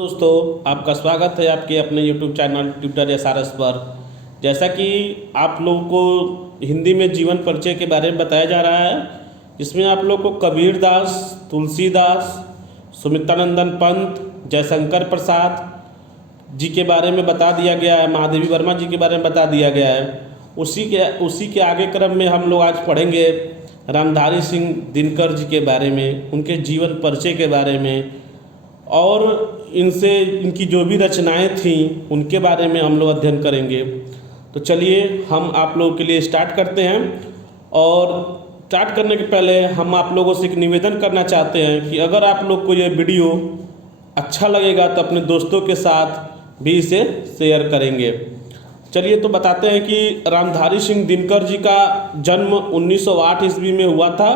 दोस्तों, आपका स्वागत है आपके अपने YouTube चैनल ट्यूटर SRS पर। जैसा कि आप लोगों को हिंदी में जीवन परिचय के बारे में बताया जा रहा है, जिसमें आप लोग को कबीर दास, तुलसीदास, सुमित्रानंदन पंत, जयशंकर प्रसाद जी के बारे में बता दिया गया है, महादेवी वर्मा जी के बारे में बता दिया गया है। उसी के आगे क्रम में हम लोग आज पढ़ेंगे रामधारी सिंह दिनकर जी के बारे में, उनके जीवन परिचय के बारे में और इनकी जो भी रचनाएं थीं उनके बारे में हम लोग अध्ययन करेंगे। तो चलिए हम आप लोगों के लिए स्टार्ट करते हैं। और स्टार्ट करने के पहले हम आप लोगों से एक निवेदन करना चाहते हैं कि अगर आप लोग को ये वीडियो अच्छा लगेगा तो अपने दोस्तों के साथ भी इसे शेयर करेंगे। चलिए तो बताते हैं कि रामधारी सिंह दिनकर जी का जन्म 1908 ईस्वी में हुआ था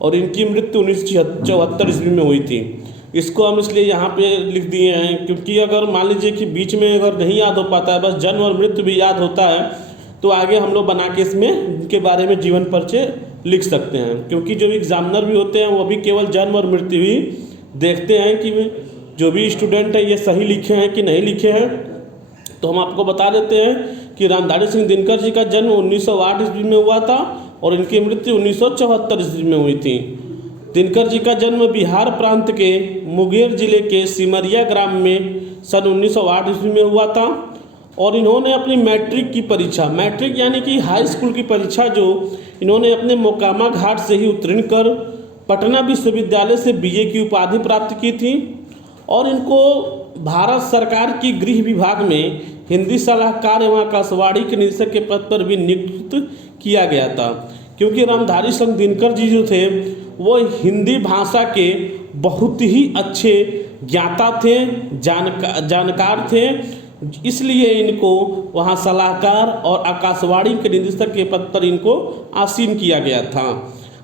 और इनकी मृत्यु 1974 ईस्वी में हुई थी। इसको हम इसलिए यहाँ पे लिख दिए हैं क्योंकि अगर मान लीजिए कि बीच में अगर नहीं याद हो पाता है, बस जन्म और मृत्यु भी याद होता है, तो आगे हम लोग बना के इसमें इनके बारे में जीवन परिचय लिख सकते हैं। क्योंकि जो एग्जामिनर भी होते हैं वो भी केवल जन्म और मृत्यु ही देखते हैं कि जो भी स्टूडेंट है ये सही लिखे हैं कि नहीं लिखे हैं। तो हम आपको बता देते हैं कि रामधारी सिंह दिनकर जी का जन्म 1908 ईस्वी में हुआ था और इनकी मृत्यु 1974 ईस्वी में हुई थी। दिनकर जी का जन्म बिहार प्रांत के मुंगेर जिले के सिमरिया ग्राम में सन 1908 ईस्वी में हुआ था और इन्होंने अपनी मैट्रिक की परीक्षा, मैट्रिक यानी कि हाई स्कूल की परीक्षा जो इन्होंने अपने मोकामा घाट से ही उत्तीर्ण कर पटना विश्वविद्यालय से BA की उपाधि प्राप्त की थी। और इनको भारत सरकार की गृह विभाग में हिंदी सलाहकार एवं आकाशवाणी के निदेशक के पद पर भी नियुक्त किया गया था। क्योंकि रामधारी सिंह दिनकर जी जो थे वो हिंदी भाषा के बहुत ही अच्छे ज्ञाता थे, जानकार थे, इसलिए इनको वहाँ सलाहकार और आकाशवाणी के निदेशक के पद पर इनको आसीन किया गया था।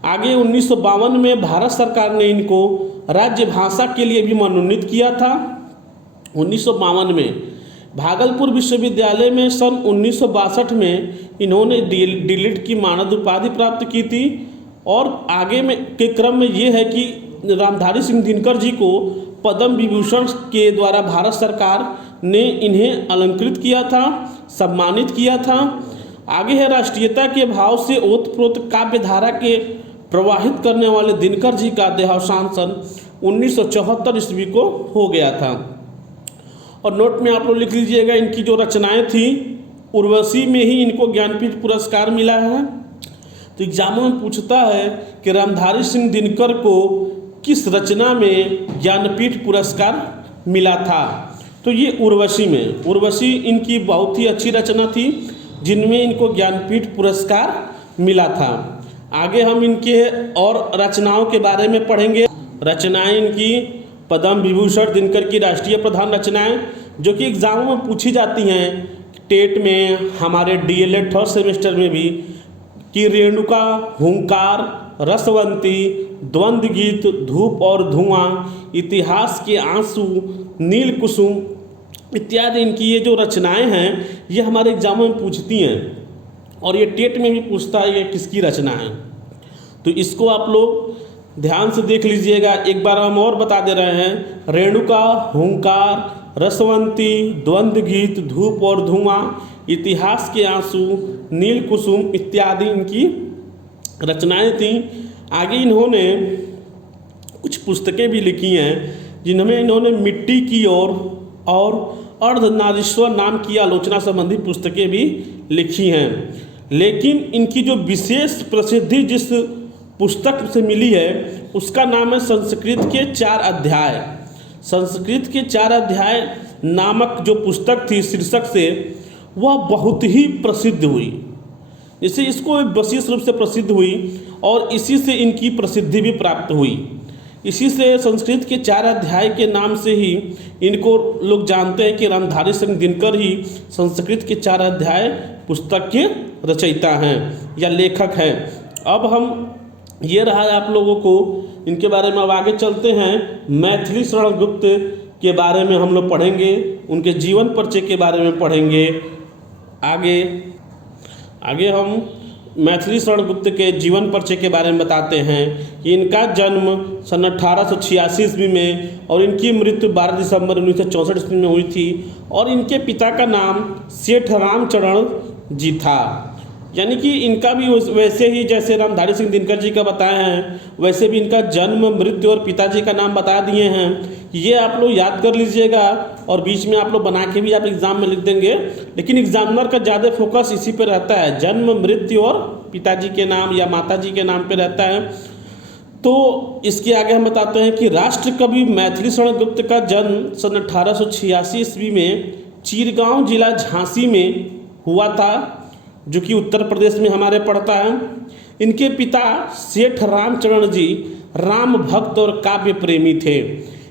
आगे 1952 में भारत सरकार ने इनको राज्य भाषा के लिए भी मनोनीत किया था। 1952 में भागलपुर विश्वविद्यालय में सन 1962 में इन्होंने डीलिट की मानद उपाधि प्राप्त की थी। और आगे में के क्रम में ये है कि रामधारी सिंह दिनकर जी को पद्म विभूषण के द्वारा भारत सरकार ने इन्हें अलंकृत किया था, सम्मानित किया था। आगे है राष्ट्रीयता के भाव से ओतप्रोत काव्य धारा के प्रवाहित करने वाले दिनकर जी का देहावसान सन 1974 ईस्वी को हो गया था। और नोट में आप लोग लिख लीजिएगा, इनकी जो रचनाएं थी उर्वशी में ही इनको ज्ञानपीठ पुरस्कार मिला है। तो एग्जाम में पूछता है कि रामधारी सिंह दिनकर को किस रचना में ज्ञानपीठ पुरस्कार मिला था, तो ये उर्वशी में। उर्वशी इनकी बहुत ही अच्छी रचना थी जिनमें इनको ज्ञानपीठ पुरस्कार मिला था। आगे हम इनके और रचनाओं के बारे में पढ़ेंगे। रचनाएं इनकी पद्म विभूषण दिनकर की राष्ट्रीय प्रधान रचनाएं जो कि एग्जामों में पूछी जाती हैं, टेट में, हमारे DLED थर्ड सेमेस्टर में भी, कि रेणुका, हुंकार, रसवंती, द्वंद्व गीत, धूप और धुआं, इतिहास के आंसू, नील कुसुम इत्यादि इनकी ये जो रचनाएं हैं ये हमारे एग्जामों में पूछती हैं और ये टेट में भी पूछता है ये किसकी रचना है। तो इसको आप लोग ध्यान से देख लीजिएगा। एक बार हम और बता दे रहे हैं, रेणुका, हुंकार, रसवंती, द्वंद्व गीत, धूप और धुआं, इतिहास के आंसू, नील कुसुम इत्यादि इनकी रचनाएं थीं। आगे इन्होंने कुछ पुस्तकें भी लिखी हैं जिनमें इन्होंने मिट्टी की ओर और अर्धनारीश्वर नाम की आलोचना संबंधी पुस्तकें भी लिखी हैं। लेकिन इनकी जो विशेष प्रसिद्धि जिस पुस्तक से मिली है उसका नाम है संस्कृत के 4 अध्याय। संस्कृत के 4 अध्याय नामक जो पुस्तक थी शीर्षक से, वह बहुत ही प्रसिद्ध हुई। जैसे इसको विशेष रूप से प्रसिद्ध हुई और इसी से इनकी प्रसिद्धि भी प्राप्त हुई। इसी से संस्कृत के 4 अध्याय के नाम से ही इनको लोग जानते हैं कि रामधारी सिंह दिनकर ही संस्कृत के 4 अध्याय पुस्तक के रचयिता हैं या लेखक हैं। अब हम ये रहा आप लोगों को इनके बारे में। अब आगे चलते हैं, मैथिली शरण गुप्त के बारे में हम लोग पढ़ेंगे, उनके जीवन परिचय के बारे में पढ़ेंगे। आगे हम मैथिली शरण गुप्त के जीवन परिचय के बारे में बताते हैं कि इनका जन्म सन 1886 ईस्वी में और इनकी मृत्यु 12 दिसंबर 1964 ईस्वी में हुई थी। और इनके पिता का नाम सेठ रामचरण जी था। यानी कि इनका भी वैसे ही जैसे रामधारी सिंह दिनकर जी का बताए हैं, वैसे भी इनका जन्म, मृत्यु और पिताजी का नाम बता दिए हैं। ये आप लोग याद कर लीजिएगा और बीच में आप लोग बना के भी आप एग्ज़ाम में लिख देंगे। लेकिन एग्जामिनर का ज़्यादा फोकस इसी पे रहता है, जन्म, मृत्यु और पिताजी के नाम या माताजी के नाम पे रहता है। तो इसके आगे हम बताते हैं कि राष्ट्रकवि मैथिली शरण गुप्त का जन्म सन 1886 ईस्वी में चीरगांव जिला झांसी में हुआ था, जो कि उत्तर प्रदेश में हमारे पड़ता है। इनके पिता सेठ रामचरण जी राम भक्त और काव्य प्रेमी थे।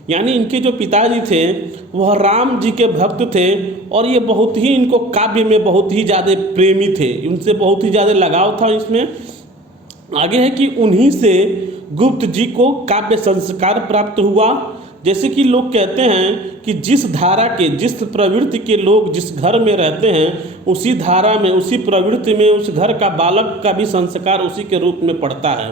यानी इनके जो पिताजी थे वह राम जी के भक्त थे और ये बहुत ही इनको काव्य में बहुत ही ज़्यादा प्रेमी थे, उनसे बहुत ही ज़्यादा लगाव था। इसमें आगे है कि उन्हीं से गुप्त जी को काव्य संस्कार प्राप्त हुआ। जैसे कि लोग कहते हैं कि जिस धारा के, जिस प्रवृत्ति के लोग जिस घर में रहते हैं, उसी धारा में, उसी प्रवृत्ति में उस घर का बालक का भी संस्कार उसी के रूप में पड़ता है।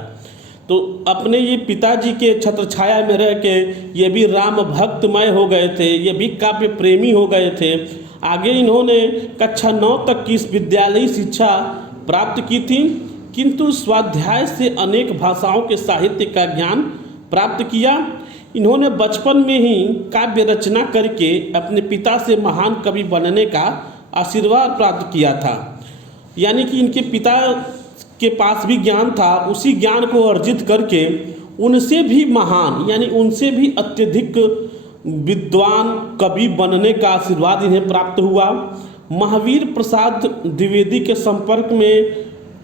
तो अपने ये पिताजी के छत्र छाया में रह के ये भी राम भक्तमय हो गए थे, ये भी काव्य प्रेमी हो गए थे। आगे इन्होंने कक्षा 9 तक की विद्यालयी शिक्षा प्राप्त की थी, किंतु स्वाध्याय से अनेक भाषाओं के साहित्य का ज्ञान प्राप्त किया। इन्होंने बचपन में ही काव्य रचना करके अपने पिता से महान कवि बनने का आशीर्वाद प्राप्त किया था। यानी कि इनके पिता के पास भी ज्ञान था, उसी ज्ञान को अर्जित करके उनसे भी महान, यानी उनसे भी अत्यधिक विद्वान कवि बनने का आशीर्वाद इन्हें प्राप्त हुआ। महावीर प्रसाद द्विवेदी के संपर्क में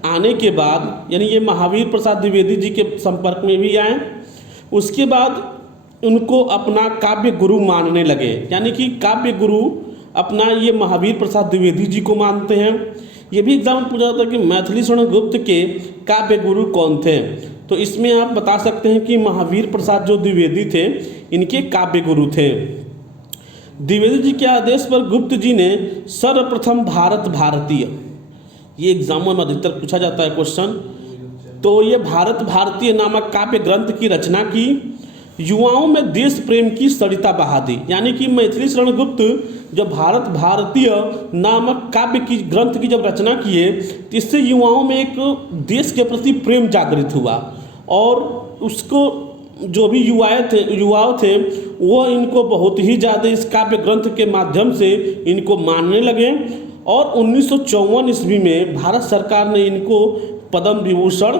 आने के बाद, यानी ये महावीर प्रसाद द्विवेदी जी के संपर्क में भी आए, उसके बाद उनको अपना काव्य गुरु मानने लगे। यानी कि काव्य गुरु अपना ये महावीर प्रसाद द्विवेदी जी को मानते हैं। ये भी एग्जाम में पूछा जाता है कि मैथिली शरण गुप्त के काव्य गुरु कौन थे, तो इसमें आप बता सकते हैं कि महावीर प्रसाद जो द्विवेदी थे इनके काव्य गुरु थे। द्विवेदी जी के आदेश पर गुप्त जी ने सर्वप्रथम भारत भारतीय, ये एग्जामों में अधिकतर पूछा जाता है क्वेश्चन, तो ये भारत भारतीय नामक काव्य ग्रंथ की रचना की। युवाओं में देश प्रेम की सरिता बहा दी। यानी कि मैथिली शरण गुप्त जब भारत भारतीय नामक काव्य की ग्रंथ की जब रचना किए तो इससे युवाओं में एक देश के प्रति प्रेम जागृत हुआ और उसको जो भी युवाओं थे वो इनको बहुत ही ज़्यादा इस काव्य ग्रंथ के माध्यम से इनको मानने लगे। और 1954 ईस्वी में भारत सरकार ने इनको पद्म विभूषण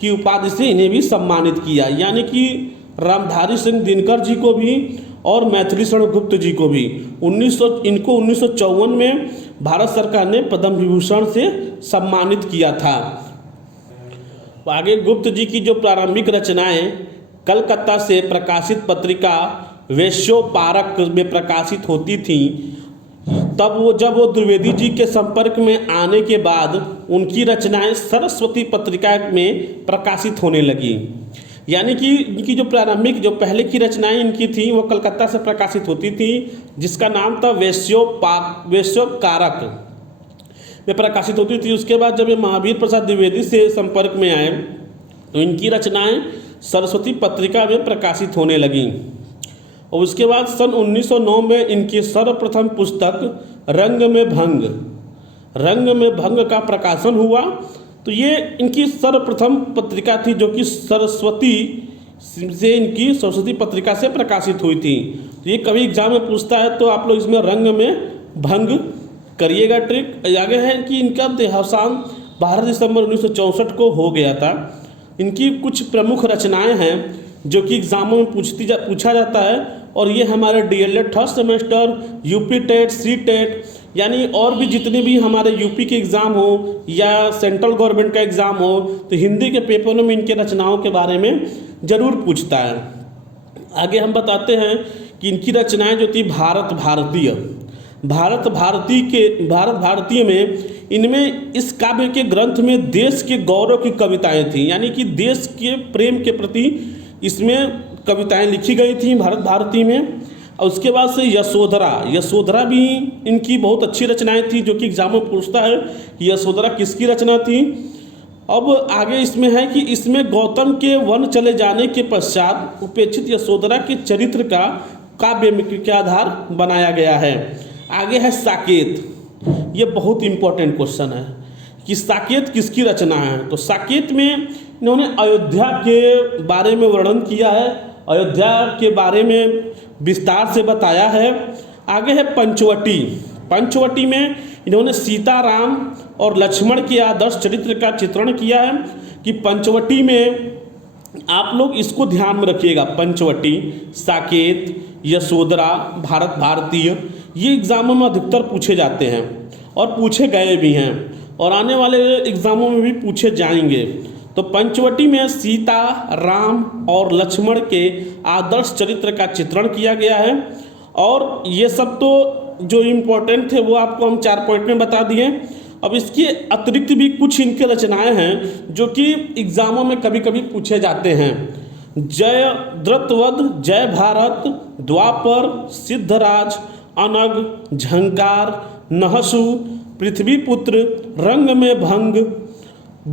की उपाधि से इन्हें भी सम्मानित किया। यानी कि रामधारी सिंह दिनकर जी को भी और मैथिली शरण गुप्त जी को भी इनको 1954 में भारत सरकार ने पद्म विभूषण से सम्मानित किया था। आगे गुप्त जी की जो प्रारंभिक रचनाएं कलकत्ता से प्रकाशित पत्रिका वैश्योपारक में प्रकाशित होती थी, जब वो द्विवेदी जी के संपर्क में आने के बाद उनकी रचनाएं सरस्वती पत्रिका में प्रकाशित होने लगी। यानी कि इनकी जो प्रारंभिक जो पहले की रचनाएं इनकी थी वो कलकत्ता से प्रकाशित होती थी, जिसका नाम था वैश्योपकारक में प्रकाशित होती थी। उसके बाद जब ये महावीर प्रसाद द्विवेदी से संपर्क में आए तो इनकी रचनाएं सरस्वती पत्रिका में प्रकाशित होने लगीं। और उसके बाद सन 1909 में इनकी सर्वप्रथम पुस्तक रंग में भंग का प्रकाशन हुआ। तो ये इनकी सर्वप्रथम पत्रिका थी जो कि सरस्वती पत्रिका से प्रकाशित हुई थी। तो ये कभी एग्जाम में पूछता है तो आप लोग इसमें रंग में भंग करिएगा ट्रिक। आगे है कि इनका देहावसान 12 दिसंबर 1964 को हो गया था। इनकी कुछ प्रमुख रचनाएं हैं जो कि एग्जामों में पूछा जाता है और ये हमारे DElEd third semester, UP TET, C TET, यानी और भी जितने भी हमारे यूपी के एग्ज़ाम हो या सेंट्रल गवर्नमेंट का एग्ज़ाम हो तो हिंदी के पेपरों में इनके रचनाओं के बारे में ज़रूर पूछता है। आगे हम बताते हैं कि इनकी रचनाएं जो थी भारत भारतीय में इनमें इस काव्य के ग्रंथ में देश के गौरव की कविताएं थी। यानी कि देश के प्रेम के प्रति इसमें कविताएं लिखी गई थी भारत भारती में। और उसके बाद से यशोधरा भी इनकी बहुत अच्छी रचनाएं थी जो कि एग्जाम में पूछता है कि यशोधरा किसकी रचना थी। अब आगे इसमें है कि इसमें गौतम के वन चले जाने के पश्चात उपेक्षित यशोधरा के चरित्र का काव्य में के आधार बनाया गया है। आगे है साकेत। ये बहुत इंपॉर्टेंट क्वेश्चन है कि साकेत किसकी रचना है। तो साकेत में इन्होंने अयोध्या के बारे में वर्णन किया है, अयोध्या के बारे में विस्तार से बताया है। आगे है पंचवटी। पंचवटी में इन्होंने सीता, राम और लक्ष्मण के आदर्श चरित्र का चित्रण किया है कि पंचवटी में आप लोग इसको ध्यान में रखिएगा। पंचवटी, साकेत, यशोधरा, भारत भारतीय, ये एग्जामों में अधिकतर पूछे जाते हैं और पूछे गए भी हैं और आने वाले एग्जामों में भी पूछे जाएंगे। तो पंचवटी में सीता, राम और लक्ष्मण के आदर्श चरित्र का चित्रण किया गया है और ये सब तो जो इम्पोर्टेंट थे वो आपको हम 4 पॉइंट में बता दिए। अब इसके अतिरिक्त भी कुछ इनके रचनाएं हैं जो कि एग्जामों में कभी कभी पूछे जाते हैं। जयद्रथवध, जय भारत, द्वापर, सिद्धराज, अनग, झंकार, नहसु, पृथ्वीपुत्र, रंग में भंग,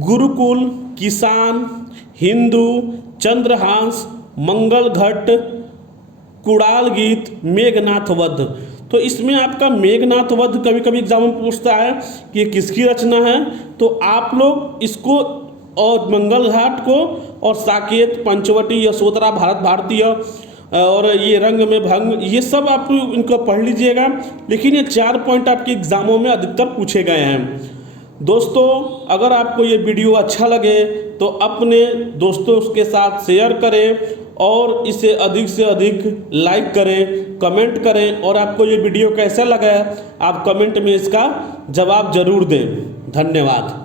गुरुकुल, किसान, हिंदू, चंद्रहांस, मंगल घट, कुड़ाल गीत, मेघनाथ वध। तो इसमें आपका मेघनाथ वध कभी कभी एग्जाम में पूछता है कि ये किसकी रचना है। तो आप लोग इसको और मंगल घाट को और साकेत, पंचवटी, यशोधरा, भारत भारतीय और ये रंग में भंग, ये सब आप इनको पढ़ लीजिएगा। लेकिन ये 4 पॉइंट आपके एग्जामों में अधिकतर पूछे गए हैं। दोस्तों, अगर आपको ये वीडियो अच्छा लगे तो अपने दोस्तों के साथ शेयर करें और इसे अधिक से अधिक लाइक करें, कमेंट करें और आपको ये वीडियो कैसा लगा आप कमेंट में इसका जवाब ज़रूर दें। धन्यवाद।